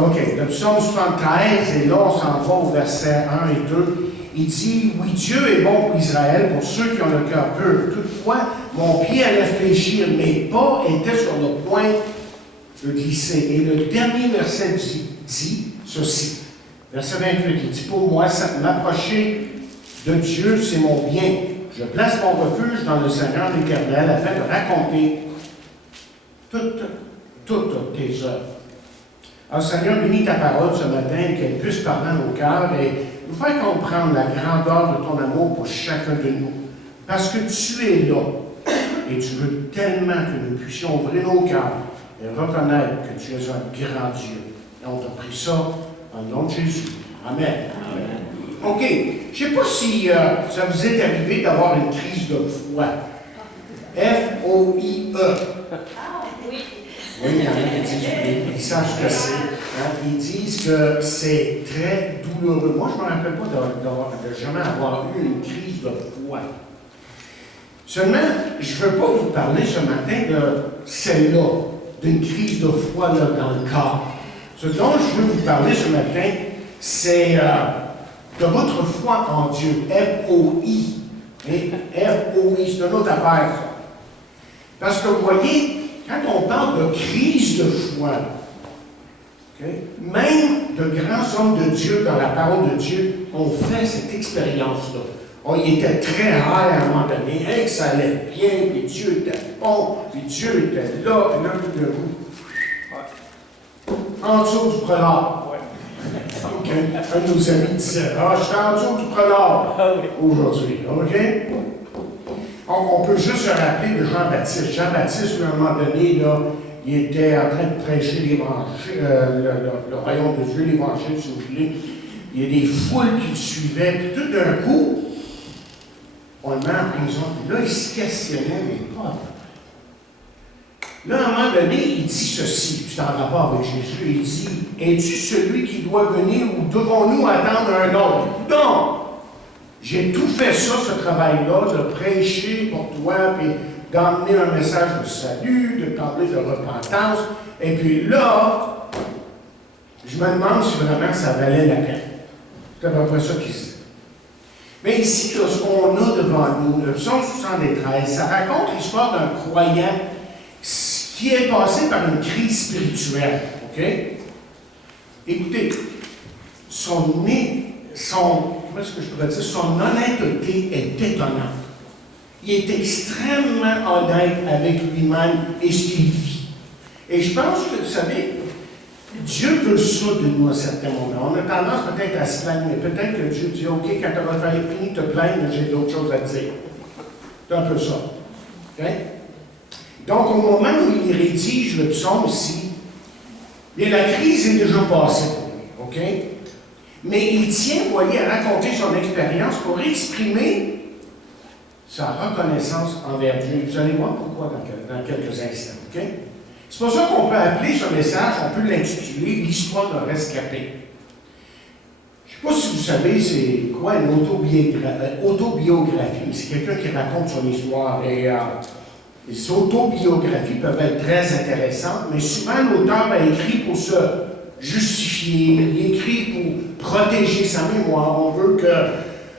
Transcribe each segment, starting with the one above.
OK, le psaume 73, et là, on s'en va au verset 1 et 2. Il dit, « Oui, Dieu est bon pour Israël, pour ceux qui ont le cœur pur. Toutefois, mon pied allait fléchir, mes pas étaient sur le point de glisser. » Et le dernier verset dit ceci. Verset 28, il dit, « Pour moi, m'approcher de Dieu, c'est mon bien. Je place mon refuge dans le Seigneur l'Éternel afin de raconter toutes tes œuvres. » Alors, Seigneur, bénis ta parole ce matin, qu'elle puisse parler à nos cœurs et nous faire comprendre la grandeur de ton amour pour chacun de nous. Parce que tu es là et tu veux tellement que nous puissions ouvrir nos cœurs et reconnaître que tu es un grand Dieu. Et on t'a pris ça en nom de Jésus. Amen. Amen. OK. Je ne sais pas si ça vous est arrivé d'avoir une crise de foi. F-O-I-E. Oui, il y en a qui disent, ils savent ce que c'est. Hein? Ils disent que c'est très douloureux. Moi, je ne me rappelle pas de jamais avoir eu une crise de foi. Seulement, je ne veux pas vous parler ce matin de celle-là, d'une crise de foi là, dans le corps. Ce dont je veux vous parler ce matin, c'est de votre foi en Dieu. F-O-I. F-O-I, c'est une autre affaire, ça. Parce que vous voyez, quand on parle de crise de foi, okay, même de grands hommes de Dieu, dans la parole de Dieu, ont fait cette expérience-là. Oh, il était très rare à un moment donné, que ça allait bien, puis Dieu était bon, puis Dieu était là, puis là, tout d'un coup, en dessous du prélard. Okay. Un de nos amis disait, je suis en dessous du prélard aujourd'hui. OK? On peut juste se rappeler de Jean-Baptiste. Jean-Baptiste, à un moment donné, là, il était en train de prêcher l'évangile, le royaume de Dieu, l'évangile, si vous voulez. Il y a des foules qui le suivaient, puis tout d'un coup, on le met en prison. Puis là, il se questionnait, mais pas. Là, à un moment donné, il dit ceci, puis c'est en rapport avec Jésus, il dit, « Es-tu celui qui doit venir ou devons-nous attendre un autre? » Non! J'ai tout fait ça, ce travail-là, de prêcher pour toi, puis d'emmener un message de salut, de parler de repentance. Et puis là, je me demande si vraiment ça valait la peine. C'est à peu près ça qu'il dit. Mais ici, là, ce qu'on a devant nous, le psaume 73, ça raconte l'histoire d'un croyant qui est passé par une crise spirituelle. OK? Écoutez, comment est-ce que je pourrais dire, son honnêteté est étonnante. Il est extrêmement honnête avec lui-même et ce qu'il vit. Et je pense que, vous savez, Dieu veut ça de nous à certains moments. On a tendance peut-être à se plaindre, mais peut-être que Dieu dit, OK, quand tu vas fini de te plaindre, j'ai d'autres choses à te dire. C'est un peu ça. OK? Donc, au moment où il rédige le psaume ici, la crise est déjà passée pour lui. OK? Mais il tient, vous voyez, à raconter son expérience pour exprimer sa reconnaissance envers Dieu. Vous allez voir pourquoi dans quelques instants. Okay? C'est pour ça qu'on peut appeler ce message, on peut l'intituler « L'histoire d'un rescapé ». Je ne sais pas si vous savez c'est quoi une autobiographie. C'est quelqu'un qui raconte son histoire. Et les autobiographies peuvent être très intéressantes, mais souvent l'auteur a écrit pour se justifier, il écrit pour protéger sa mémoire. On veut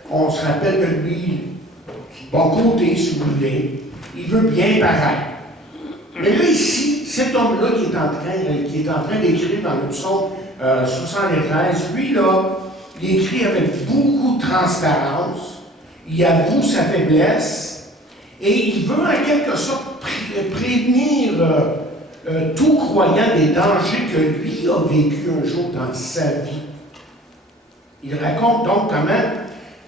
qu'on se rappelle de lui, bon côté, si vous voulez. Il veut bien paraître. Mais là, ici, cet homme-là qui est en train d'écrire dans le psaume 73, lui, là, il écrit avec beaucoup de transparence. Il avoue sa faiblesse et il veut en quelque sorte prévenir tout croyant des dangers que lui a vécu un jour dans sa vie. Il raconte donc comment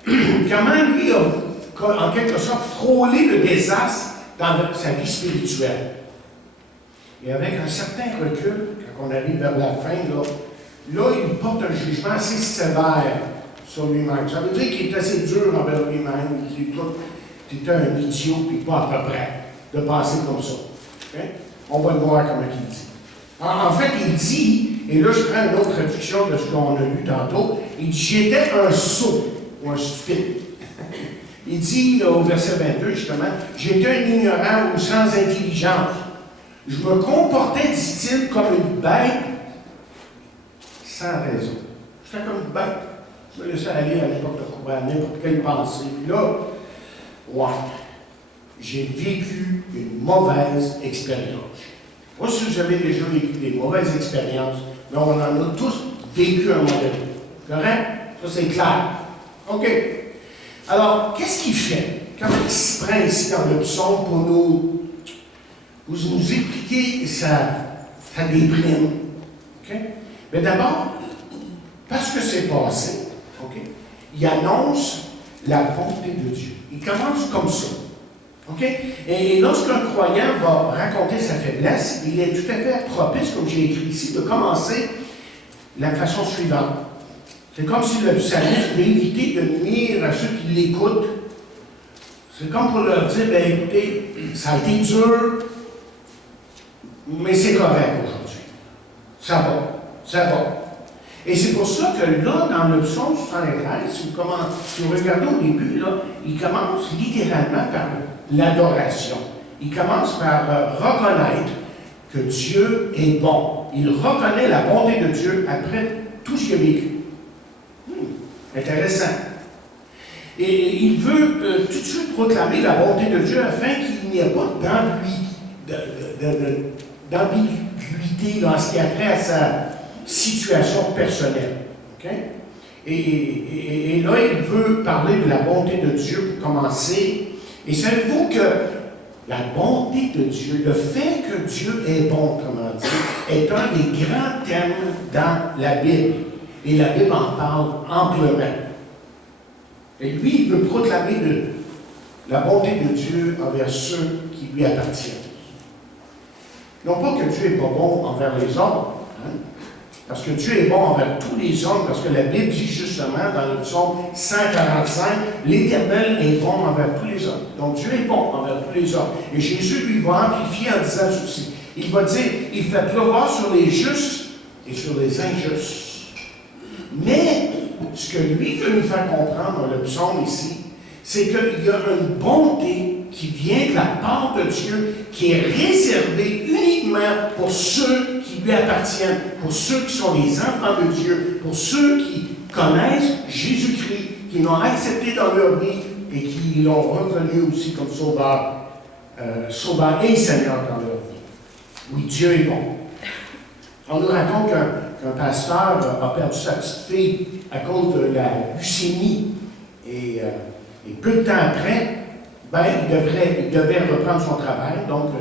lui a, en quelque sorte, frôlé le désastre dans sa vie spirituelle. Et avec un certain recul, quand on arrive vers la fin, là, il porte un jugement assez sévère sur lui-même. Ça veut dire qu'il est assez dur envers lui-même. Il dit, toi, tu étais un idiot, puis pas à peu près, de passer comme ça. Okay? On va le voir comment il dit. En fait, il dit, et là je prends une autre traduction de ce qu'on a lu tantôt, il dit, j'étais un sot, ou un stupide. Il dit au verset 22, justement, j'étais un ignorant ou sans intelligence. Je me comportais, dit-il, comme une bête sans raison. J'étais comme bête. Je me laissais aller à n'importe quoi, à n'importe quelle pensée. Puis là, ouais, j'ai vécu une mauvaise expérience. Moi, si vous avez déjà vécu des mauvaises expériences, mais on en a tous vécu un modèle. Correct? Ça, c'est clair. OK. Alors, qu'est-ce qu'il fait? Comment il se prend ici dans le psaume pour nous expliquer sa déprime? OK? Mais d'abord, parce que c'est passé, OK? Il annonce la bonté de Dieu. Il commence comme ça. OK? Et lorsqu'un croyant va raconter sa faiblesse, il est tout à fait propice, comme j'ai écrit ici, de commencer de la façon suivante. C'est comme si le psalmiste veut éviter de nuire à ceux qui l'écoutent. C'est comme pour leur dire, bien écoutez, ça a été dur, mais c'est correct aujourd'hui. Ça va, ça va. Et c'est pour ça que là, dans le psaume 73, si vous regardez au début, là, il commence littéralement par l'adoration. Il commence par reconnaître que Dieu est bon. Il reconnaît la bonté de Dieu après tout ce qu'il a vécu. Intéressant. Et il veut tout de suite proclamer la bonté de Dieu afin qu'il n'y ait pas d'ambiguïté dans ce qui a trait à sa situation personnelle. Okay? Et là, il veut parler de la bonté de Dieu pour commencer. Et savez-vous que la bonté de Dieu, le fait que Dieu est bon, comment dire, est un des grands thèmes dans la Bible. Et la Bible en parle amplement. Et lui, il veut proclamer la bonté de Dieu envers ceux qui lui appartiennent. Non pas que Dieu n'est pas bon envers les hommes, hein? Parce que Dieu est bon envers tous les hommes, parce que la Bible dit justement dans le psaume 145, l'Éternel est bon envers tous les hommes. Donc Dieu est bon envers tous les hommes. Et Jésus lui va amplifier en disant ceci. Il va dire, il fait pleuvoir sur les justes et sur les injustes. Mais ce que lui veut nous faire comprendre dans le psaume ici, c'est qu'il y a une bonté qui vient de la part de Dieu, qui est réservée uniquement pour ceux qui lui appartiennent, pour ceux qui sont les enfants de Dieu, pour ceux qui connaissent Jésus-Christ, qui l'ont accepté dans leur vie et qui l'ont reconnu aussi comme sauveur et Seigneur dans leur vie. Oui, Dieu est bon. On nous raconte qu'un pasteur a perdu sa petite fille à cause de la leucémie. Et peu de temps après, il devait reprendre son travail. Donc,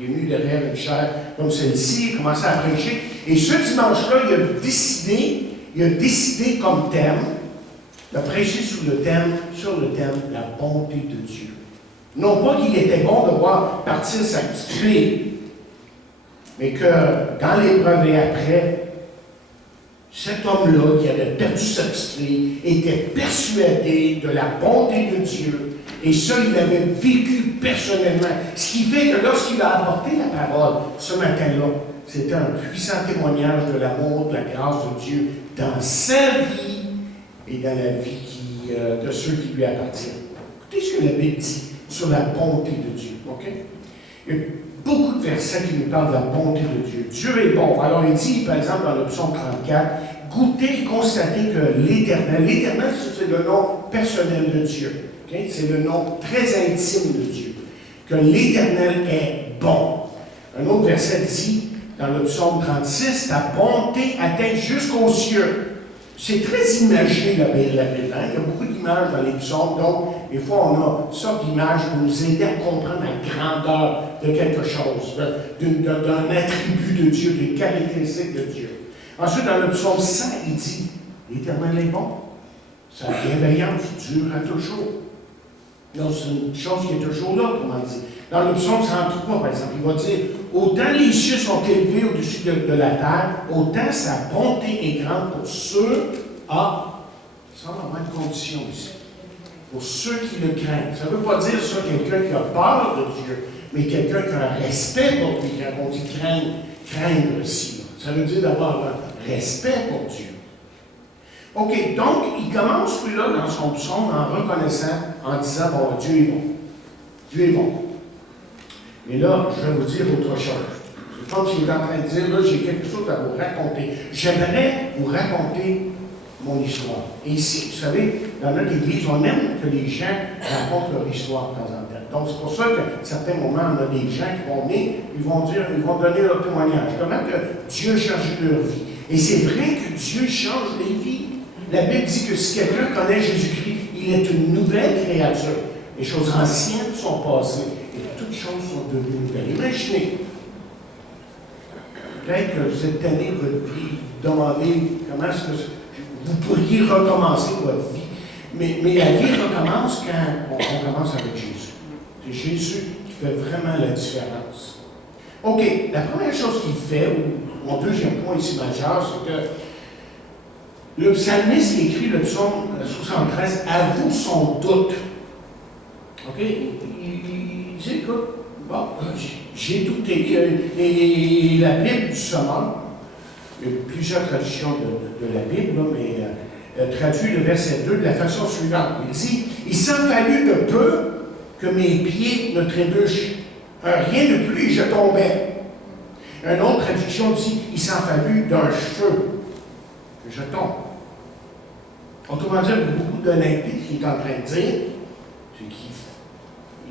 il est venu derrière une chaire comme celle-ci, il a commencé à prêcher. Et ce dimanche-là, il a décidé comme thème de prêcher sur le thème la bonté de Dieu. Non pas qu'il était bon de voir partir sa petite fille, mais que dans l'épreuve et après, cet homme-là qui avait perdu sa petite fille était persuadé de la bonté de Dieu. Et ça, il l'avait vécu personnellement. Ce qui fait que lorsqu'il a apporté la parole ce matin-là, c'était un puissant témoignage de l'amour, de la grâce de Dieu dans sa vie et dans la vie de ceux qui lui appartiennent. Écoutez ce que la Bible dit sur la bonté de Dieu. Okay? Il y a beaucoup de versets qui nous parlent de la bonté de Dieu. Dieu est bon. Alors il dit, par exemple, dans le psaume 34, goûtez et constatez que l'Éternel, c'est le nom personnel de Dieu. Okay? C'est le nom très intime de Dieu. Que l'Éternel est bon. Un autre verset dit, dans le psaume 36, ta bonté atteint jusqu'aux cieux. C'est très imagé, la Bible. Il y a beaucoup d'images dans les psaumes, donc, des fois, on a une sorte d'image pour nous aider à comprendre la grandeur de quelque chose, d'un attribut de Dieu, d'une caractéristique de Dieu. Ensuite, dans le psaume 100, il dit, l'Éternel est bon. Sa bienveillance durera toujours. Donc, c'est une chose qui est toujours là, comment dire. Dans le psaume 103, par exemple, il va dire, autant les cieux sont élevés au-dessus de la terre, autant sa bonté est grande pour ceux ça va avoir une condition ici, pour ceux qui le craignent. Ça ne veut pas dire ça quelqu'un qui a peur de Dieu, mais quelqu'un qui a un respect pour lui. Quand on dit craindre aussi, ça veut dire d'avoir un respect pour Dieu. OK, donc, il commence, lui, là, dans son psaume, en reconnaissant, en disant, bon, Dieu est bon. Dieu est bon. Mais là, je vais vous dire autre chose. Comme s'il est en train de dire, là, j'ai quelque chose à vous raconter. J'aimerais vous raconter mon histoire. Et ici, vous savez, dans notre Église, on aime que les gens racontent leur histoire de temps en temps. Donc, c'est pour ça qu'à certains moments, on a des gens qui vont venir, ils vont donner leur témoignage. Comment que Dieu a changé leur vie. Et c'est vrai que Dieu change les vies. La Bible dit que si quelqu'un connaît Jésus-Christ, il est une nouvelle créature. Les choses anciennes sont passées et toutes choses sont devenues nouvelles. Imaginez, peut-être que vous êtes tanné de votre vie, vous demandez comment est-ce que vous pourriez recommencer votre vie. Mais la vie recommence quand on commence avec Jésus. C'est Jésus qui fait vraiment la différence. OK, la première chose qu'il fait, ou mon deuxième point ici majeur, c'est que le psalmiste qui écrit le psaume 73 avoue son doute. OK? Il dit, écoute, bon, j'ai douté. Et la Bible du Sommel, il y a plusieurs traductions de la Bible, là, mais traduit le verset 2 de la façon suivante. Il dit, il s'en fallut de peu que mes pieds ne trébuchent. Rien de plus, je tombais. Une autre traduction dit, il s'en fallut d'un cheveu que je tombe. Autrement dit, avec beaucoup d'honnêteté, ce qu'il est en train de dire, c'est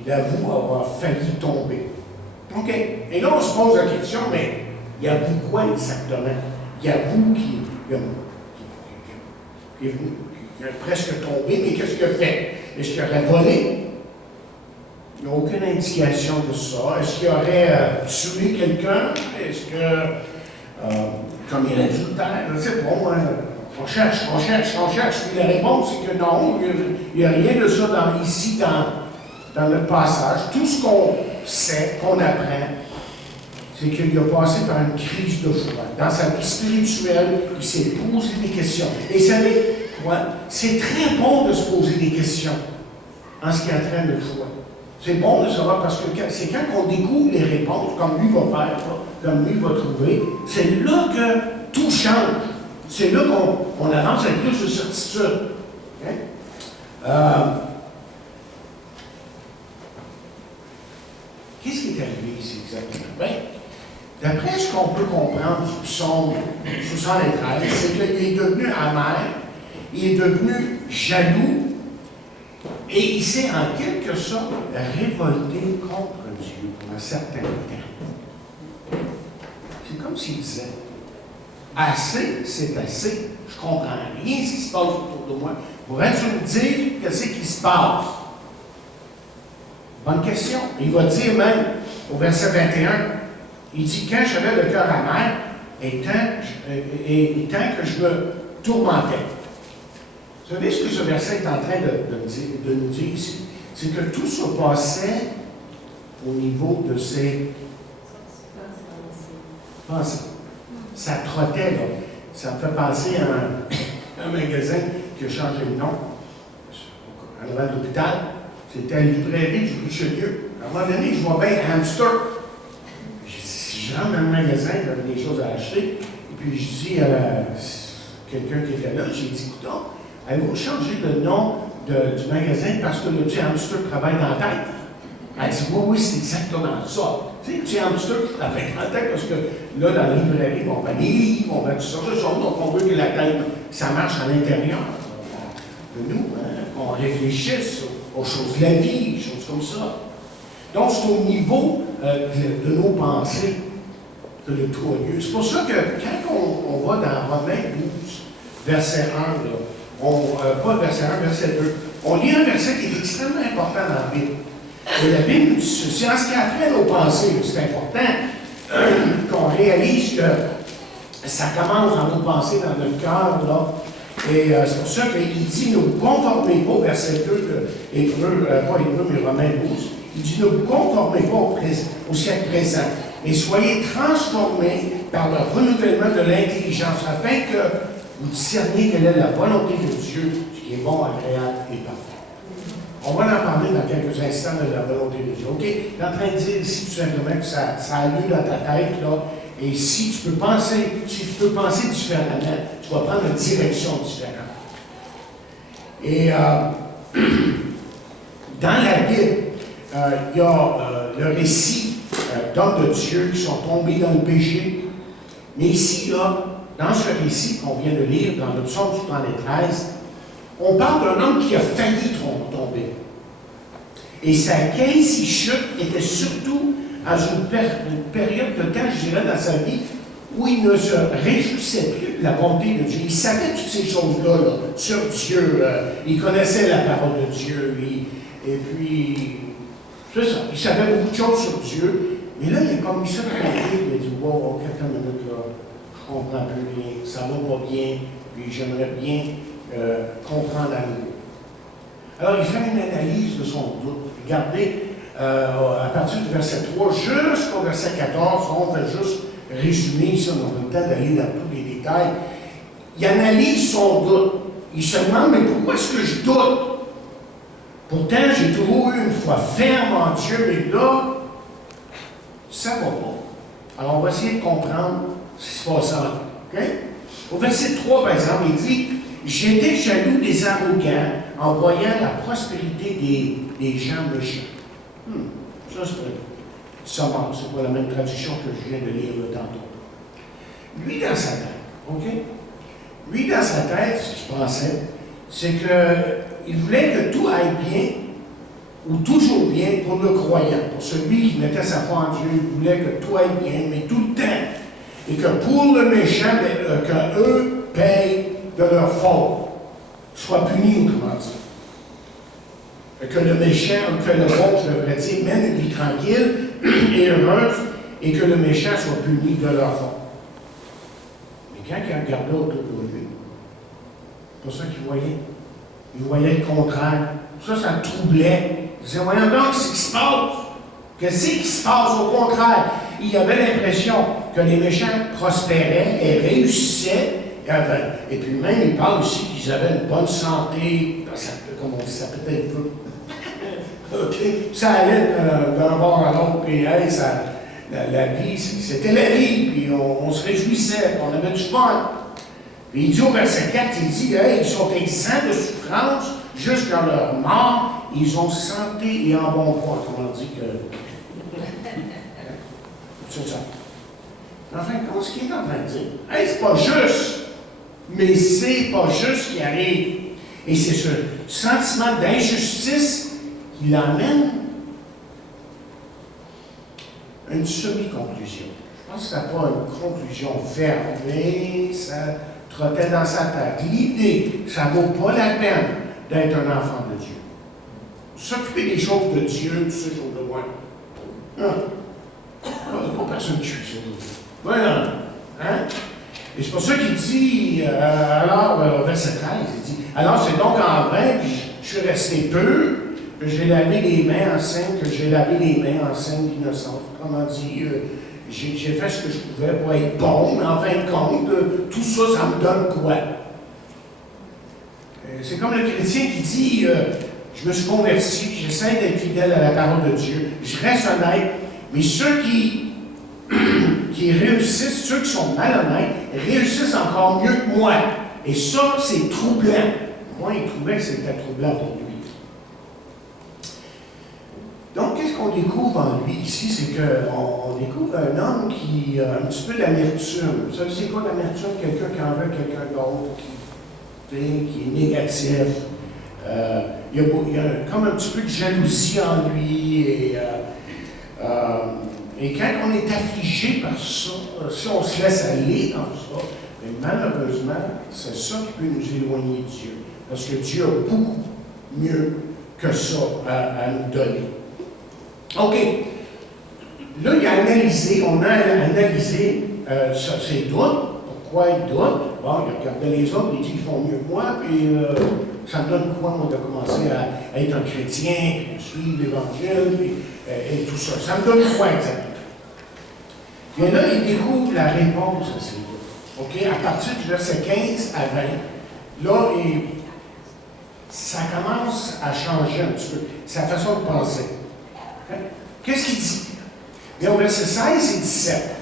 qu'il avoue avoir failli tomber. OK. Et là, on se pose la question, mais il avoue quoi exactement? Il avoue qu'il a presque tombé, mais qu'est-ce qu'il a fait? Est-ce qu'il aurait volé? Il n'y a aucune indication de ça. Est-ce qu'il aurait tué quelqu'un? Est-ce que, comme il a dit, je ne sais pas, moi, on cherche. Puis la réponse, c'est que non, il n'y a rien de ça ici dans le passage. Tout ce qu'on sait, qu'on apprend, c'est qu'il a passé par une crise de foi. Dans sa vie spirituelle, il s'est posé des questions. Et vous savez quoi? C'est très bon de se poser des questions en ce qui a trait de foi. C'est bon de savoir parce que c'est quand on découvre les réponses, comme lui va faire, comme lui va trouver, c'est là que tout change. C'est là qu'on avance avec plus de certitude. Hein? Qu'est-ce qui est arrivé ici exactement? Bien, d'après ce qu'on peut comprendre du psaume 73, c'est qu'il est devenu amer, il est devenu jaloux, et il s'est en quelque sorte révolté contre Dieu pour un certain temps. C'est comme s'il disait, assez, c'est assez, je comprends rien ce qui se passe autour de moi. Pourrais-tu me dire qu'est-ce qui se passe? Bonne question. Il va dire même, au verset 21, il dit, quand j'avais le cœur amer, et tant que je me tourmentais. Vous savez ce que ce verset est en train de nous dire ici? C'est que tout se passait au niveau de ses pensées. Ça trottait, là. Ça me fait penser à un magasin qui a changé de nom. En avant de l'hôpital, c'était la librairie du Richelieu. À un moment donné, je vois bien Hamster. Si je rentre dans le magasin, j'avais des choses à acheter, et puis je dis à quelqu'un qui était là, j'ai dit, écoute, avez-vous changé le nom du magasin parce que le petit hamster travaille dans la tête? Elle dit, oui, c'est exactement ça. Tu sais, le petit hamster qui travaille dans la tête parce que là, dans la librairie, on va des livres, on va tout ça, donc on veut que la tête, ça marche à l'intérieur. De nous, hein, qu'on réfléchisse aux choses de la vie, des choses comme ça. Donc, c'est au niveau de nos pensées que le tout a lieu. C'est pour ça que quand on va dans Romains 12, verset 1, là, pas verset 1, verset 2, on lit un verset qui est extrêmement important dans la Bible. Et la Bible dit ceci, en ce qui a trait nos pensées, c'est important qu'on réalise que ça commence dans nos pensées, dans notre cœur, là. Et c'est pour ça qu'il dit, ne vous conformez pas, verset 2 de Hébreux, pas Hébreux, mais Romains 12, il dit, ne vous conformez pas au siècle présent, mais soyez transformés par le renouvellement de l'intelligence, afin que vous discerniez quelle est la volonté de Dieu, ce qui est bon, agréable et parfait. On va en parler dans quelques instants de la volonté de Dieu. OK? Il est en train de dire ici tout simplement que ça a lieu dans ta tête, là. Et si tu peux penser différemment, tu vas prendre une direction différente. Et dans la Bible, il y a le récit d'hommes de Dieu qui sont tombés dans le péché. Mais ici, là, dans ce récit qu'on vient de lire, dans le psaume 13, on parle d'un homme qui a failli tomber. Et sa caisse, chute, était surtout dans une période de temps, je dirais, dans sa vie, où il ne se réjouissait plus de la bonté de Dieu. Il savait toutes ces choses-là là, sur Dieu. Il connaissait la parole de Dieu. Et puis, c'est ça. Il savait beaucoup de choses sur Dieu. Mais là, il a comme mis ça de côté. Il a dit, wow, quelques minutes là, je comprends plus rien. Ça va pas bien. Puis j'aimerais bien comprendre à nouveau. Alors, il fait une analyse de son doute. Regardez, à partir du verset 3 jusqu'au verset 14, on fait juste résumer ici, on n'a pas le temps d'aller dans tous les détails. Il analyse son doute. Il se demande, mais pourquoi est-ce que je doute? Pourtant, j'ai toujours eu une foi ferme en Dieu, mais là, ça ne va pas. Alors, on va essayer de comprendre ce qui se passe en lui. Okay? Au verset 3, par exemple, il dit, « J'étais jaloux des arrogants en voyant la prospérité des gens méchants. » Ça, c'est pas la même traduction que je viens de lire tantôt. Lui, dans sa tête, OK? Lui, dans sa tête, ce qu'il pensait, c'est qu'il voulait que tout aille bien, ou toujours bien, pour le croyant, pour celui qui mettait sa foi en Dieu. Il voulait que tout aille bien, mais tout le temps. Et que pour le méchant, qu'eux payent de leur faute, soient punis, autrement dit. Que le méchant, que le bon, je devrais dire, mène une vie tranquille et heureuse, et que le méchant soit puni de leur faute. Mais quand il regardait autour de lui, c'est pas ça qu'il voyait. Il voyait le contraire. Ça le troublait. Il disait, voyons donc, qu'est-ce qui se passe? Qu'est-ce qui se passe? Au contraire, il avait l'impression que les méchants prospéraient et réussissaient. Et puis même, il parle aussi qu'ils avaient une bonne santé. Comme on dit, ça pétait le feu. Okay. Ça allait d'un bord à l'autre, puis hey, la vie, c'était la vie, puis on se réjouissait, on avait du fun. Puis il dit au verset 4, il dit, hey, ils sont exempts de souffrance jusqu'à leur mort, ils ont santé et en bon poids. Comment on dit que. C'est ça. Enfin, ce qu'il est en train de dire, hey, c'est pas juste, mais c'est pas juste qui arrive. Et c'est ce sentiment d'injustice qui l'emmène à une semi-conclusion. Je pense que ce n'est pas une conclusion ferme, mais ça trottait dans sa tête. L'idée que ça ne vaut pas la peine d'être un enfant de Dieu. S'occuper des choses de Dieu, toutes ces choses de loin. Non. Pas personne qui suit ça. Voilà. Hein? Et c'est pour ça qu'il dit, alors, verset 13, il dit, alors c'est donc en vain que je suis resté pur, que j'ai lavé les mains en signe d'innocence. Comment dire, j'ai fait ce que je pouvais pour être bon, mais en fin de compte, tout ça, ça me donne quoi? C'est comme le chrétien qui dit, je me suis converti, j'essaie d'être fidèle à la parole de Dieu, je reste honnête, mais ceux qui réussissent, ceux qui sont malhonnêtes, réussissent encore mieux que moi. Et ça, c'est troublant. Moi, il trouvait que c'était troublant pour lui. Donc, qu'est-ce qu'on découvre en lui ici? C'est qu'on découvre un homme qui a un petit peu d'amertume. Vous savez, c'est quoi l'amertume? Quelqu'un qui en veut quelqu'un d'autre, qui est négatif. Il y a comme un petit peu de jalousie en lui. Et quand on est affligé par ça, si on se laisse aller dans ça, mais malheureusement, c'est ça qui peut nous éloigner de Dieu. Parce que Dieu a beaucoup mieux que ça à nous donner. OK. Là, on a analysé ses doutes. Pourquoi il doute? Bon, il regardait les autres, il dit qu'ils font mieux que moi, puis ça me donne quoi, moi, de commencer à être un chrétien, puis de suivre l'Évangile, et tout ça. Ça me donne quoi exactement? Et là, il découvre la réponse à ces doutes. OK? À partir du verset 15 à 20, là, ça commence à changer un petit peu, sa façon de penser. Okay? Qu'est-ce qu'il dit? Mais au verset 16 et 17,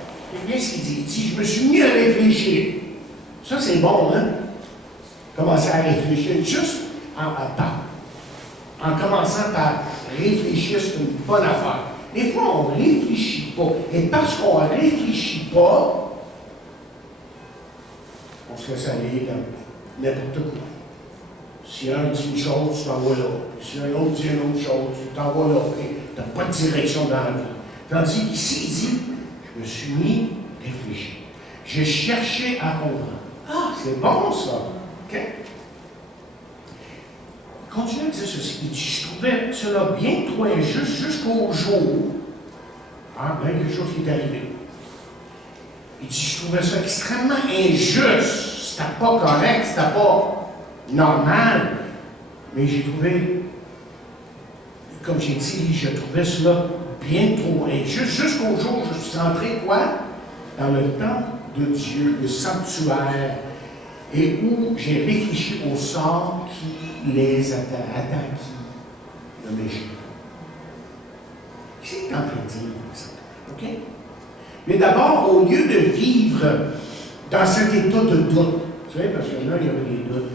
qu'est-ce qu'il dit? Il dit, je me suis mis à réfléchir. Ça, c'est bon, hein? Commencer à réfléchir juste en commençant par réfléchir, c'est une bonne affaire. Des fois, on ne réfléchit pas. Et parce qu'on ne réfléchit pas, on se laisse aller dans n'importe quoi. Si un dit une chose, tu t'en vas là. Si un autre dit une autre chose, tu t'en vas là. Tu n'as pas de direction dans la vie. Tandis qu'ici, il dit, je me suis mis à réfléchir. J'ai cherché à comprendre. Ah, c'est bon ça. OK? Continue à dire ceci. Il dit, je trouvais cela bien trop injuste jusqu'au jour. Ah, bien quelque chose qui est arrivé. Il dit, je trouvais ça extrêmement injuste. C'était pas correct, c'était pas normal. Mais j'ai trouvé, comme j'ai dit, je trouvais cela bien trop injuste. Jusqu'au jour où je suis entré, quoi? Dans le temple de Dieu, le sanctuaire, et où j'ai réfléchi au sort qui les attaque, le méchant. Qu'est-ce qu'il est en train de dire, ça? OK? Mais d'abord, au lieu de vivre dans cet état de doute, tu sais, parce que là, il y avait des doutes,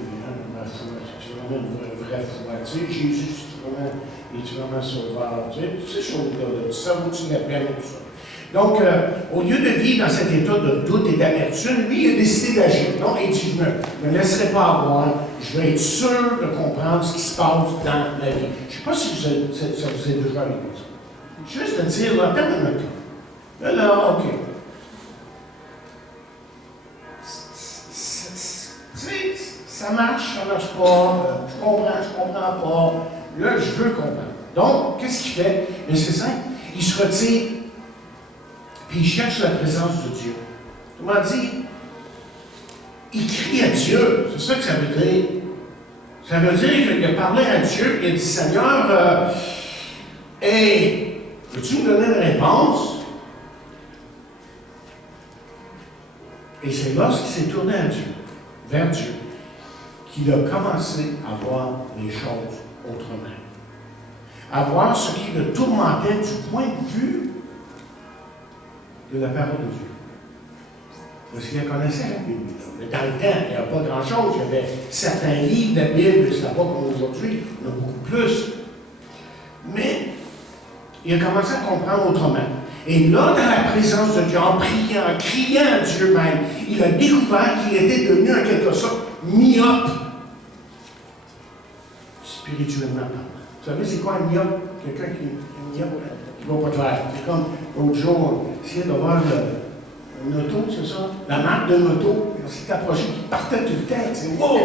ma foi, c'est vraiment une vraie foi. Tu sais, Jésus, es-tu vraiment sauveur? Tu sais, toutes ces choses-là, ça vaut-tu la peine et tout ça. Donc, au lieu de vivre dans cet état de doute et d'amertume, lui, il a décidé d'agir. Non, il dit, je ne me laisserai pas avoir, je vais être sûr de comprendre ce qui se passe dans ma vie. Je ne sais pas si ça vous est déjà arrivé. Juste de dire, là, attends un peu. Là, OK. Ça marche pas, je comprends pas. Là, je veux comprendre. Donc, qu'est-ce qu'il fait? Mais c'est simple. Il se retire, puis il cherche la présence de Dieu. Autrement dit, il crie à Dieu. C'est ça que ça veut dire. Ça veut dire qu'il a parlé à Dieu, puis il a dit, Seigneur, hey, veux-tu me donner une réponse? Et c'est lorsqu'il s'est tourné à Dieu, vers Dieu, qu'il a commencé à voir les choses autrement. À voir ce qui le tourmentait du point de vue de la parole de Dieu. Parce qu'il la connaissait, la Bible. Mais dans le temps, il n'y avait pas grand-chose. Il y avait certains livres de la Bible, ce n'est pas comme aujourd'hui, il y en a beaucoup plus. Mais il a commencé à comprendre autrement. Et là, dans la présence de Dieu, en priant, en criant à Dieu même, il a découvert qu'il était devenu en quelque sorte myope, spirituellement parlant. Vous savez, c'est quoi un myope? Quelqu'un qui est myope, qui ne va pas clair. C'est comme l'autre jour, on essayait de voir une auto, c'est ça? La marque d'une auto, on s'est approché, qui partait tout le temps. C'est wow!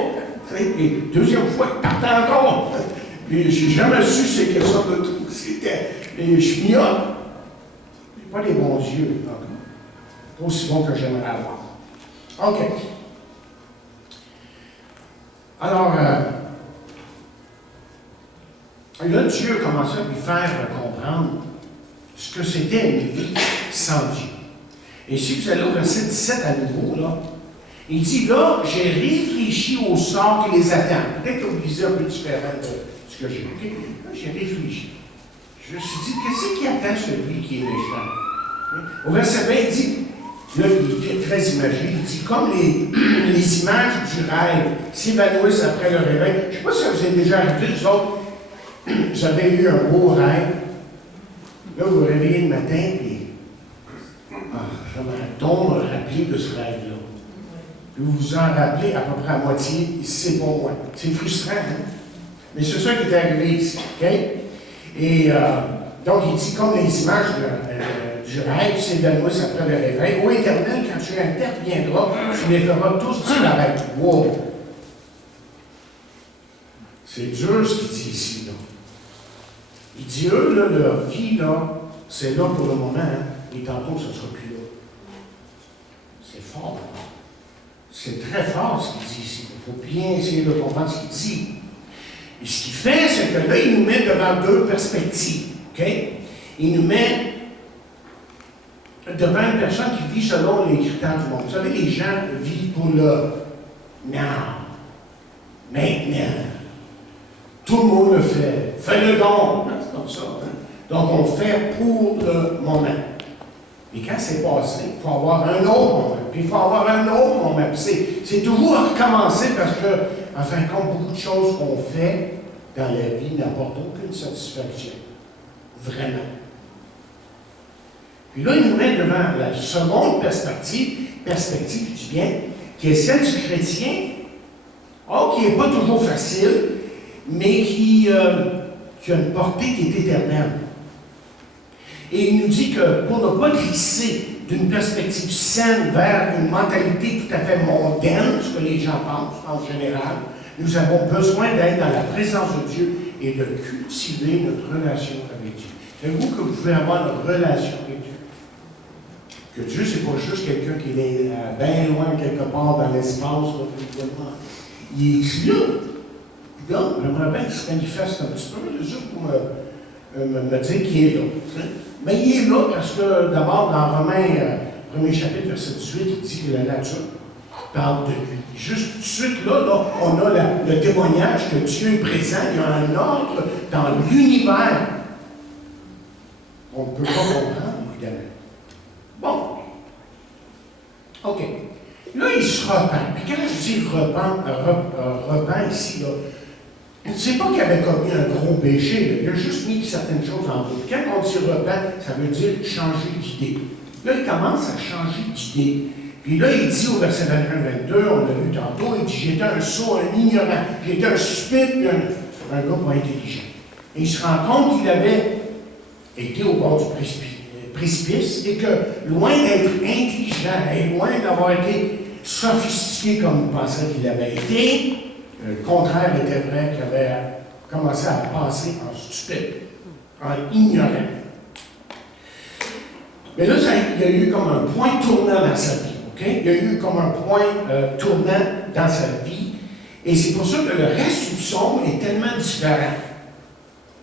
Et deuxième fois, il partait encore. Et je n'ai jamais su c'est quelle sorte d'auto c'était. Et je suis myope. Pas les bons yeux, encore. Pas aussi bons que j'aimerais avoir. OK. Alors, là, Dieu a commencé à lui faire comprendre ce que c'était une vie sans Dieu. Et si vous allez au verset 17 à nouveau, là, il dit, là, j'ai réfléchi au sort qui les attend. Peut-être que vous lisez un peu différent de ce que j'ai dit. Là, j'ai réfléchi. Je me suis dit, qu'est-ce qui attend celui qui est méchant? Au verset 20, il dit, là, il est très imagé, il dit, comme les images du rêve s'évanouissent après le réveil. Je ne sais pas si vous avez déjà arrivé, vous autres, vous avez eu un beau rêve. Là, vous vous réveillez le matin, puis ça m'a rappelé de ce rêve-là. Puis vous vous en rappelez à peu près à moitié, c'est bon moi. C'est frustrant, hein? Mais c'est ça qui est arrivé ici, OK? Et donc, il dit, comme les images du rêve s'évanouissent après le réveil, ô Éternel, quand tu interviendras, tu les feras tous disparaître. Wow! C'est dur ce qu'il dit ici, là. Il dit, eux, là, leur vie, là, c'est là pour le moment, hein, et tantôt, ça ne sera plus là. C'est fort. C'est très fort ce qu'il dit ici. Il faut bien essayer de comprendre ce qu'il dit. Et ce qu'il fait, c'est que là, il nous met devant deux perspectives. OK? Il nous met devant une personne qui vit selon les critères du monde. Vous savez, les gens vivent pour le now, maintenant. Tout le monde le fait. Fais-le donc. C'est comme ça. Hein? Donc, on fait pour le moment. Et quand c'est passé, il faut avoir un autre moment. Puis il faut avoir un autre moment. C'est toujours à recommencer parce que, en fin de compte, beaucoup de choses qu'on fait dans la vie n'apportent aucune satisfaction. Vraiment. Puis là, il nous met devant la seconde perspective, je dis bien, qui est celle du chrétien, qui n'est pas toujours facile, mais qui a une portée qui est éternelle. Et il nous dit que pour ne pas glisser d'une perspective saine vers une mentalité tout à fait mondaine, ce que les gens pensent en général, nous avons besoin d'être dans la présence de Dieu et de cultiver notre relation avec Dieu. Savez-vous que vous pouvez avoir une relation avec Dieu? Que Dieu, ce n'est pas juste quelqu'un qui est bien loin, quelque part dans l'espace, il est ici là. Donc, j'aimerais bien qu'il se manifeste un petit peu, juste pour me dire qu'il est là. Mais il est là parce que, d'abord, dans Romains, 1er chapitre, verset 18, il dit que la nature parle de lui. Juste tout de suite, là on a le témoignage que Dieu est présent, il y a un ordre dans l'univers qu'on ne peut pas comprendre, évidemment. Bon. OK. Là, il se repent. Puis quand je dis repent ici, là, c'est pas qu'il avait commis un gros péché, là. Il a juste mis certaines choses en doute. Quand on dit repent, ça veut dire changer d'idée. Là, il commence à changer d'idée. Puis là, il dit au verset 21-22, on l'a lu tantôt, il dit « J'étais un sot, un ignorant, j'étais un stupide, puis un gars pas intelligent. » Et il se rend compte qu'il avait été au bord du précipice et que, loin d'être intelligent et loin d'avoir été sophistiqué comme il pensait qu'il avait été, le contraire était vrai, qu'il avait commencé à penser en stupide, en ignorant. Mais là, il y a eu comme un point tournant dans sa vie. Okay? Il y a eu comme un point tournant dans sa vie. Et c'est pour ça que le reste du psaume est tellement différent.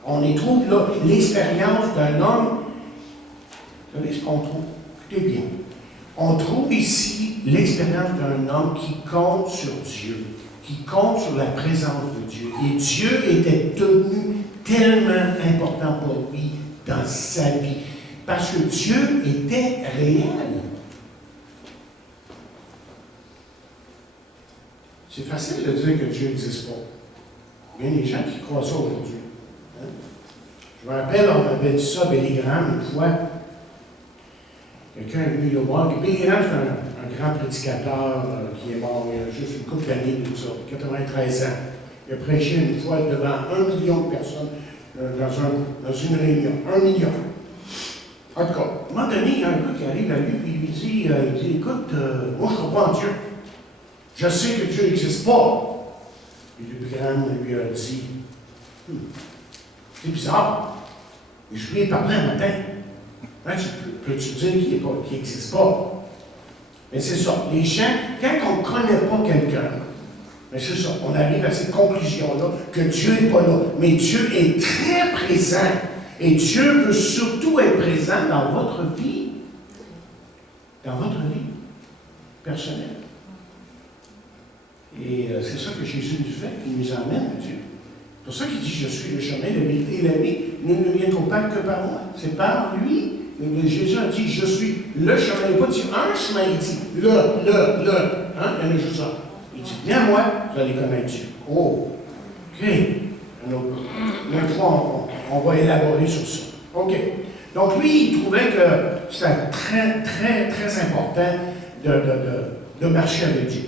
On y trouve là l'expérience d'un homme. Vous savez ce qu'on trouve? Écoutez bien. On trouve ici l'expérience d'un homme qui compte sur Dieu, qui compte sur la présence de Dieu. Et Dieu était devenu tellement important pour lui dans sa vie. Parce que Dieu était réel. C'est facile de dire que Dieu n'existe pas. Il y a des gens qui croient ça aujourd'hui. Hein? Je me rappelle, on m'avait dit ça à Billy Graham une fois. Quelqu'un est venu le voir. Billy Graham, c'est un grand prédicateur qui est mort il y a juste une couple d'années, tout ça, 93 ans. Il a prêché une fois devant 1 million de personnes dans une réunion. 1 million. En tout cas, à un moment donné, il y a un gars qui arrive à lui et il lui dit écoute, moi je ne crois pas en Dieu. Je sais que Dieu n'existe pas. Et le Graham lui a dit c'est bizarre. Et je lui ai parlé un matin. Hein, peux-tu dire qu'il n'existe pas? Mais c'est ça. Les gens, quand on ne connaît pas quelqu'un, mais c'est ça, on arrive à cette conclusion-là que Dieu n'est pas là. Mais Dieu est très présent. Et Dieu veut surtout être présent dans votre vie. Dans votre vie personnelle. Et c'est ça que Jésus nous fait, il nous emmène à Dieu. C'est pour ça qu'il dit, je suis le chemin, la vérité et la vie. Nul ne vient au Père que par moi. C'est par lui. Mais Jésus a dit, je suis le chemin. Il n'a pas dit un chemin, il dit le. Hein? Il y en a juste un. Il dit, viens à moi, vous allez connaître Dieu. Oh, OK. Une fois, on va élaborer sur ça. OK. Donc, lui, il trouvait que c'était très, très, très important de marcher avec Dieu.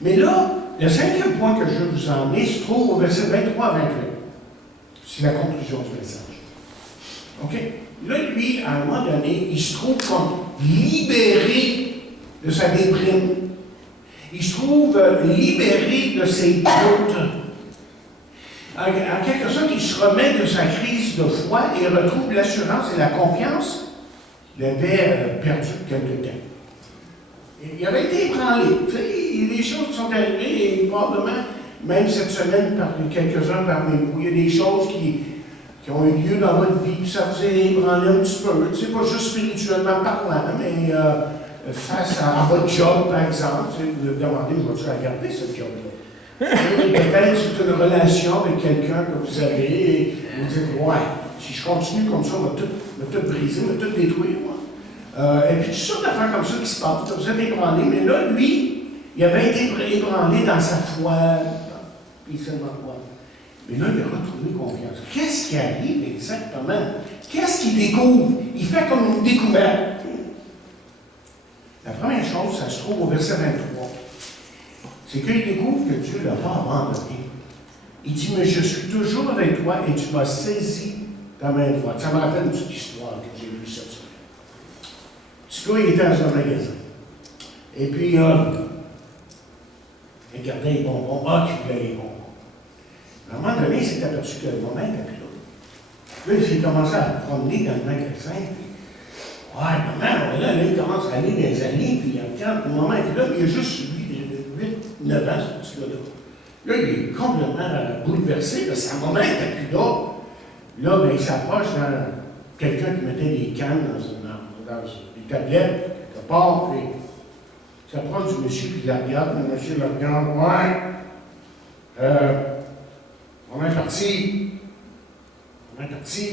Mais là, le cinquième point que je vous en ai se trouve au verset 23 à 28. C'est la conclusion du message. OK? Là, lui, à un moment donné, il se trouve comme libéré de sa déprime. Il se trouve libéré de ses doutes. En quelque sorte, il se remet de sa crise de foi et retrouve l'assurance et la confiance qu'il avait perdu quelque temps. Il avait été ébranlé. Tu sais, il y a des choses qui sont arrivées et probablement, même cette semaine, par quelques-uns parmi nous, il y a des choses qui ont eu lieu dans votre vie, puis ça vous a ébranlé un petit peu. Tu sais, pas juste spirituellement parlant, mais face à votre job, par exemple. Tu sais, vous vous demandez, je vais-tu la garder, ce job-là? Peut-être c'est une relation avec quelqu'un que vous avez et vous dites, ouais, si je continue comme ça, on va tout briser, on va tout détruire, moi. Et puis, toutes sortes d'affaires comme ça qui se passent, vous êtes ébranlé, mais là, lui, il avait été ébranlé dans sa foi, puis seulement quoi. Mais là, il a retrouvé confiance. Qu'est-ce qui arrive exactement? Qu'est-ce qu'il découvre? Il fait comme une découverte. La première chose, ça se trouve au verset 23. C'est qu'il découvre que Dieu ne l'a pas abandonné. Il dit, mais je suis toujours avec toi et tu m'as saisi ta main droite. Ça me rappelle une petite histoire que j'ai lue cette semaine. Ce gars, il était dans un magasin. Et puis, il regardait les bonbons. Ah, tu voulais les bonbons. À un moment donné, il s'est aperçu que le moment n'était plus là. Là, il s'est commencé à promener dans le magasin. Puis, ouais, maman, là, il commence à aller dans les allées, puis il regarde, le moment est là, il y a juste lui, 8-9 ans, ce petit gars-là. Là, il est complètement bouleversé, parce que sa maman n'était plus là. Là, ben, il s'approche dans quelqu'un qui mettait des cannes dans des tablettes, quelque part, puis il s'approche du monsieur, puis il la regarde, le monsieur le regarde, ouais, on est parti. On est parti.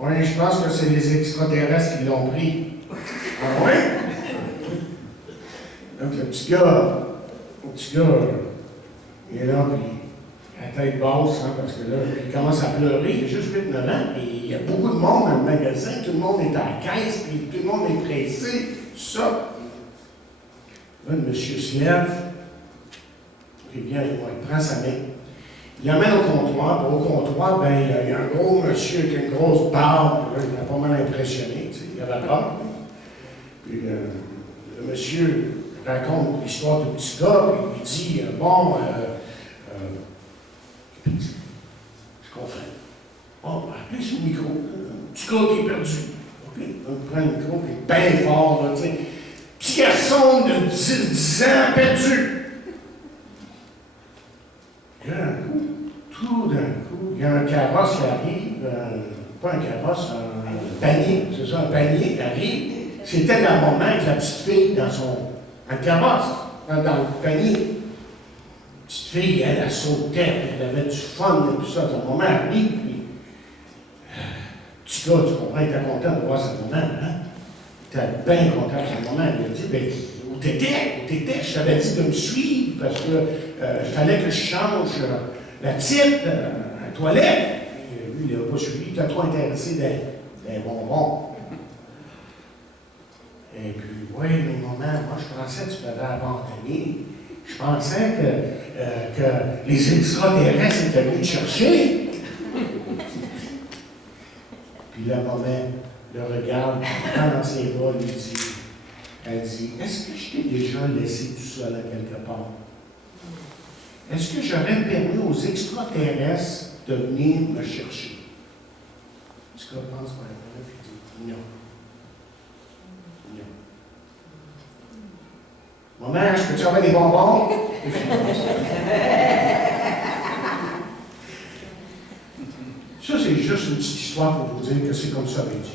Oui, je pense que c'est les extraterrestres qui l'ont pris. Ah oui? Donc, le petit gars, il est là, puis la tête basse, hein, parce que là, il commence à pleurer, il a juste 8-9 ans, et il y a beaucoup de monde dans le magasin, tout le monde est à la caisse, puis tout le monde est pressé, tout ça. Là, le monsieur se lève, et bien, il prend sa main. Il l'amène au comptoir. Au comptoir, ben, il y a un gros monsieur avec une grosse barbe. Là, il m'a pas mal impressionné. Tu sais, il avait peur. Puis le monsieur raconte l'histoire du petit gars. Puis il dit bon, ce qu'on fait. Bon, appelez sur le micro. Un petit gars qui est perdu. OK, on prend le micro, puis bien fort, là, tu sais. Petit garçon de 10 ans perdu. Tout d'un coup, il y a un carrosse qui arrive, pas un carrosse, un panier, c'est ça, un panier qui arrive. C'était le moment avec la petite fille dans un carrosse, dans le panier. La petite fille, elle sautait, elle avait du fun et tout ça. Son maman arrive, puis petit gars, tu comprends, il était content de voir sa maman, hein? Il était bien content de sa maman. Il a dit, ben, où t'étais? Je t'avais dit de me suivre parce que il fallait que je change la petite à la toilette. Et lui, il n'a pas suivi, il était trop intéressé dans les bonbons. Et puis, oui, mais maman, moi, je pensais que tu m'avais abandonné. Je pensais que les extraterrestres étaient venus te chercher. Puis la maman le regarde, prend dans ses bras, lui dit, elle dit, est-ce que je t'ai déjà laissé tout seul à quelque part? Est-ce que j'aurais permis aux extraterrestres de venir me chercher? En tout cas, pense par là, puis il dit, non. Non. Maman, je peux-tu avoir des bonbons? Ça, c'est juste une petite histoire pour vous dire que c'est comme ça avec Dieu.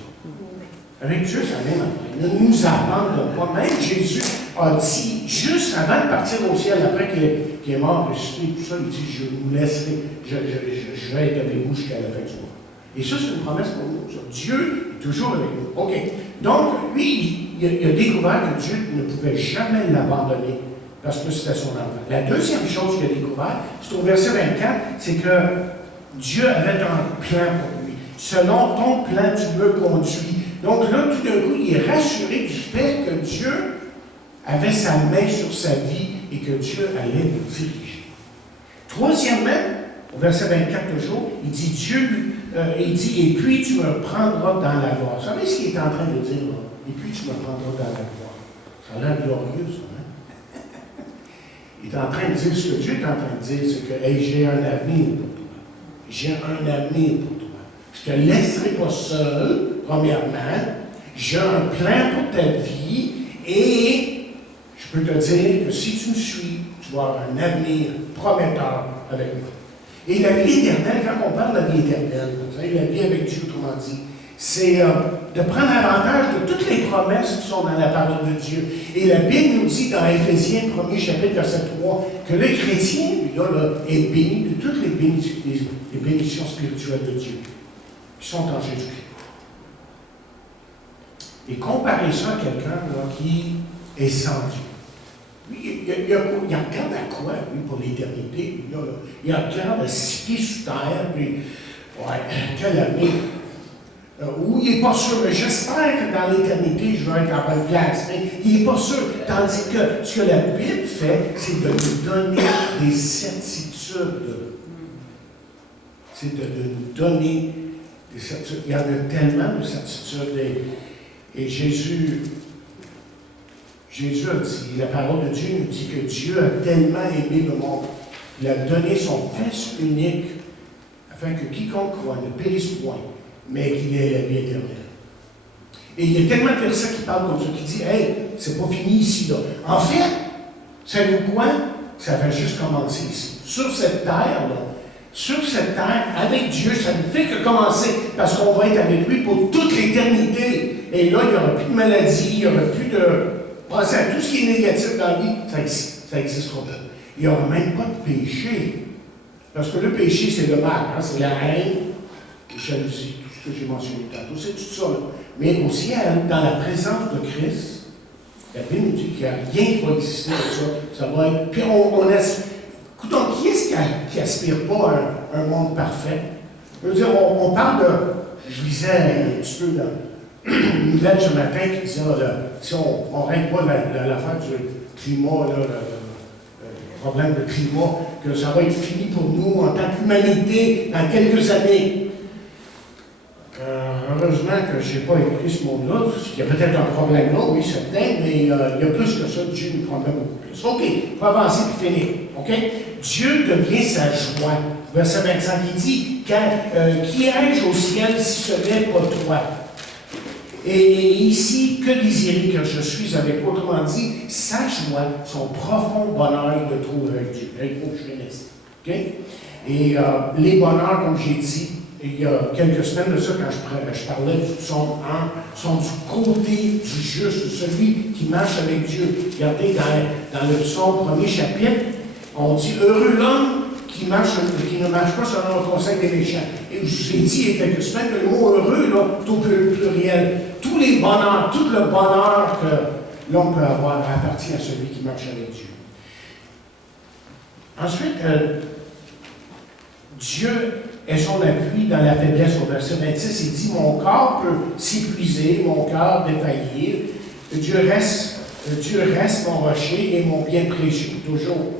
Avec Dieu, ça n'a rien à faire. Ne nous abandonne pas. Même Jésus a dit, juste avant de partir au ciel, après qu'il est mort, ressuscité, tout ça, il dit, je vous laisserai, je vais être avec vous jusqu'à la fin du monde. Et ça, c'est une promesse pour nous. Ça. Dieu est toujours avec nous. OK. Donc, lui, il a découvert que Dieu ne pouvait jamais l'abandonner parce que c'était son enfant. La deuxième chose qu'il a découvert, c'est au verset 24, c'est que Dieu avait un plan pour lui. Selon ton plan, tu me conduis. Donc là, tout d'un coup, il est rassuré du fait que Dieu avait sa main sur sa vie et que Dieu allait le diriger. Troisièmement, au verset 24 toujours, il dit il dit, et puis tu me prendras dans la gloire. Vous savez ce qu'il est en train de dire, là? Et puis tu me prendras dans la gloire. Ça a l'air glorieux, ça, hein? Il est en train de dire, ce que Dieu est en train de dire, c'est que, hey, j'ai un avenir pour toi. J'ai un avenir pour toi. Je ne te laisserai pas seul, premièrement. J'ai un plan pour ta vie et je peux te dire que si tu me suis, tu vas avoir un avenir prometteur avec moi. Et la vie éternelle, quand on parle de la vie éternelle, vous savez, la vie avec Dieu, autrement dit, c'est de prendre avantage de toutes les promesses qui sont dans la parole de Dieu. Et la Bible nous dit dans Éphésiens 1er chapitre, verset 3, que le chrétien, lui, là, est béni de toutes les bénédictions spirituelles de Dieu, qui sont en Jésus-Christ. Et comparez ça à quelqu'un qui est sans Dieu. Lui, il regarde à quoi, lui, pour l'éternité? Il regarde à 6 pieds sous terre, puis, ouais, quel avenir! ou il n'est pas sûr, mais j'espère que dans l'éternité, je vais être en bonne place. Mais il n'est pas sûr. Tandis que ce que la Bible fait, c'est de nous donner des certitudes. C'est de nous donner des certitudes. Il y en a tellement de certitudes. Et Jésus a dit, la parole de Dieu nous dit que Dieu a tellement aimé le monde. Il a donné son Fils unique afin que quiconque croit ne périsse point, mais qu'il ait la vie éternelle. Et il y a tellement de personnes qui parlent comme ça, qui disent « Hey, c'est pas fini ici, là. » En fait, savez-vous quoi? Ça va juste commencer ici. Sur cette terre, avec Dieu, ça ne fait que commencer, parce qu'on va être avec lui pour toute l'éternité. Et là, il n'y aura plus de maladie, il n'y aura plus de... Pensez à tout ce qui est négatif dans la vie, ça n'existera pas. Il n'y aura même pas de péché. Parce que le péché, c'est le mal, hein? C'est la haine, la jalousie, tout ce que j'ai mentionné tantôt, c'est tout ça. Là. Mais au ciel, dans la présence de Christ, la Bible nous dit qu'il n'y a rien qui va exister de ça. Ça va être. Puis écoutons, qui est-ce qui n'aspire pas à un monde parfait? Je veux dire, on parle de. Je lisais un petit peu dans une nouvelle ce matin qui disait si on ne règle pas l'affaire du climat, là, le problème de climat, que ça va être fini pour nous en tant qu'humanité dans quelques années. Heureusement que je n'ai pas écouté ce monde-là. Il y a peut-être un problème là, oui, certain, mais il y a plus que ça. Dieu nous promet beaucoup plus. OK, il faut avancer et finir. OK? Dieu devient sa joie. Verset 25, il dit qui ai-je au ciel si ce n'est pas toi? Et ici, que désirer que je suis avec toi? Autrement dit, sa joie, son profond bonheur de trouver avec Dieu. Là, il faut que je finisse. OK? Et les bonheurs, comme j'ai dit, il y a quelques semaines de ça, quand je parlais sont du côté du juste, celui qui marche avec Dieu. Regardez, dans le psaume, premier chapitre, on dit « Heureux l'homme qui ne marche pas selon le conseil des méchants. » Et je vous ai dit il y a quelques semaines que le mot « heureux », là, plutôt pluriel. Tous les bonheurs, tout le bonheur que l'homme peut avoir appartient à celui qui marche avec Dieu. Ensuite, Dieu est son appui dans la faiblesse. Au verset 26, il dit « Mon corps peut s'épuiser, mon cœur défaillir. Dieu reste mon rocher et mon bien précieux, toujours. »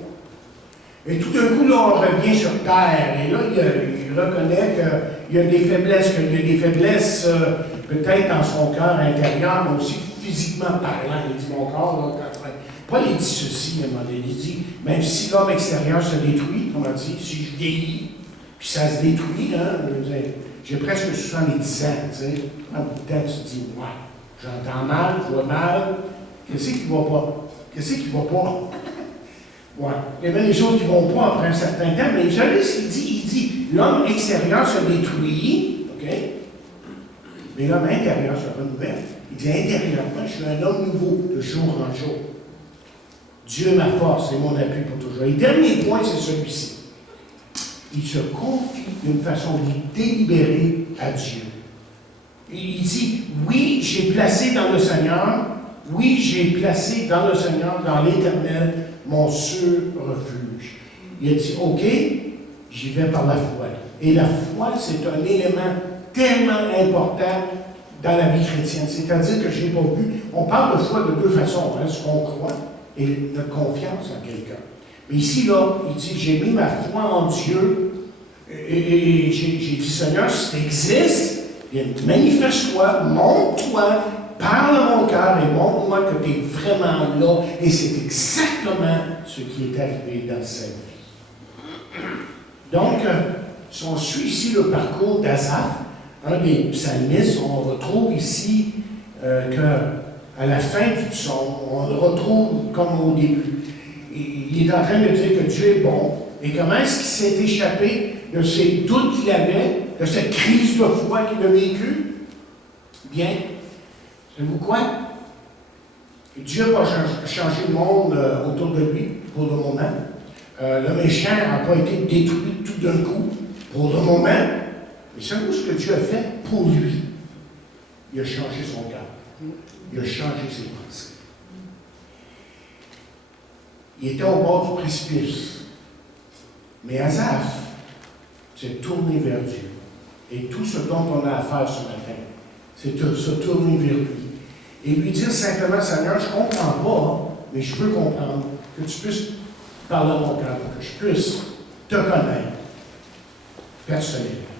Et tout d'un coup, là, on revient sur terre. Et là, il reconnaît qu'il y a des faiblesses, peut-être dans son cœur intérieur, mais aussi physiquement parlant. Il dit « Mon corps, là, Paul, il dit ceci à un moment donné. Il dit « Même si l'homme extérieur se détruit, comme on dit, si je vieillis, puis ça se détruit, hein, j'ai presque 70 ans, tu sais. Un bout de temps, tu te dis, ouais, j'entends mal, je vois mal, qu'est-ce qui va pas? Ouais. Il y a bien des choses qui ne vont pas après un certain temps, mais vous savez ce qu'il dit? Il dit, l'homme extérieur se détruit, OK? Mais l'homme intérieur se renouvelle. Il dit, intérieurement, je suis un homme nouveau, de jour en jour. Dieu est ma force et mon appui pour toujours. Et le dernier point, c'est celui-ci. Il se confie d'une façon délibérée à Dieu. Il dit, oui, j'ai placé dans le Seigneur, dans l'Éternel, mon sûr refuge. Il a dit, OK, j'y vais par la foi. Et la foi, c'est un élément tellement important dans la vie chrétienne. C'est-à-dire que je n'ai pas vu. On parle de foi de deux façons, hein, ce qu'on croit et notre confiance en quelqu'un. Mais ici, là, il dit, j'ai mis ma foi en Dieu et j'ai dit, Seigneur, si tu existes, manifeste-toi, montre-toi, parle à mon cœur et montre-moi que tu es vraiment là. Et c'est exactement ce qui est arrivé dans sa vie. Donc, si on suit ici le parcours d'Asaph, un des psalmistes, on retrouve ici qu'à la fin du psaume, on le retrouve comme au début. Il est en train de dire que Dieu est bon. Et comment est-ce qu'il s'est échappé de ces doutes qu'il avait, de cette crise de foi qu'il a vécue? Bien, savez-vous quoi? Dieu va changer le monde autour de lui pour le moment. Le méchant n'a pas été détruit tout d'un coup pour le moment. Mais savez-vous ce que Dieu a fait pour lui? Il a changé son cœur. Il a changé ses pensées. Il était au bord du précipice. Mais Asaph s'est tourné vers Dieu. Et tout ce dont on a à faire ce matin, C'est se tourner vers lui. Et lui dire simplement, Seigneur, je ne comprends pas, mais je veux comprendre, que tu puisses parler à mon cœur, que je puisse te connaître personnellement.